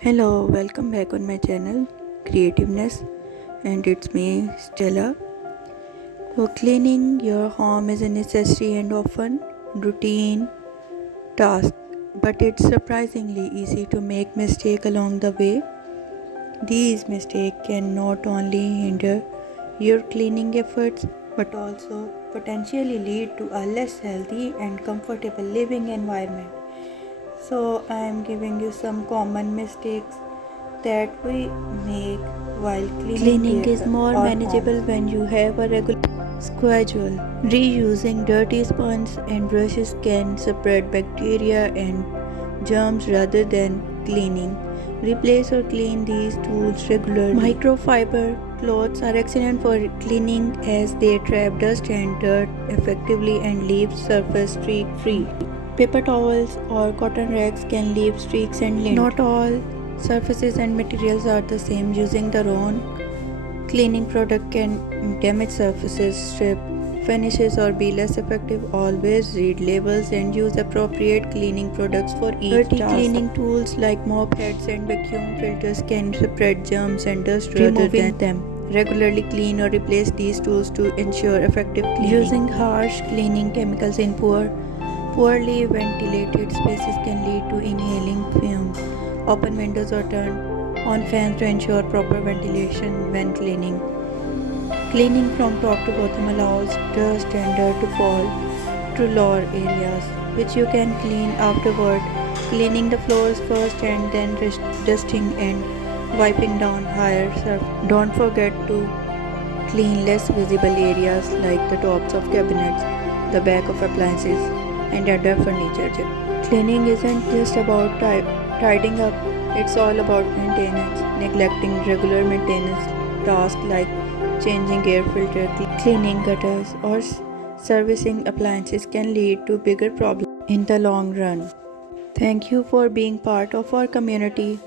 Hello, welcome back on my channel Creativeness, and it's me Stella. So cleaning your home is a necessary and often routine task, but it's surprisingly easy to make mistakes along the way. These mistakes can not only hinder your cleaning efforts but also potentially lead to a less healthy and comfortable living environment. So, I am giving you some common mistakes that we make while cleaning Cleaning is more our manageable homes. when you have a regular schedule. Reusing dirty sponges and brushes can spread bacteria and germs rather than cleaning. Replace or clean these tools regularly. Microfiber cloths are excellent for cleaning as they trap dust and dirt effectively and leave surface streak free. Paper towels or cotton rags can leave streaks and lint. Not all surfaces and materials are the same. Using the wrong cleaning product can damage surfaces, strip finishes, or be less effective. Always read labels and use appropriate cleaning products for each Dirty task. Cleaning tools like mop heads and vacuum filters can spread germs and dust rather than them. Regularly clean or replace these tools to ensure effective cleaning. Using harsh cleaning chemicals in poorly ventilated spaces can lead to inhaling fumes. Open windows or turn on fans to ensure proper ventilation when cleaning. Cleaning from top to bottom allows dust and dirt to fall to lower areas, which you can clean afterward. Cleaning the floors first and then dusting and wiping down higher surface. Don't forget to clean less visible areas like the tops of cabinets, the back of appliances, and other furniture. Cleaning isn't just about tidying up, it's all about maintenance. Neglecting regular maintenance tasks like changing air filter, cleaning gutters, or servicing appliances can lead to bigger problems in the long run. Thank you for being part of our community.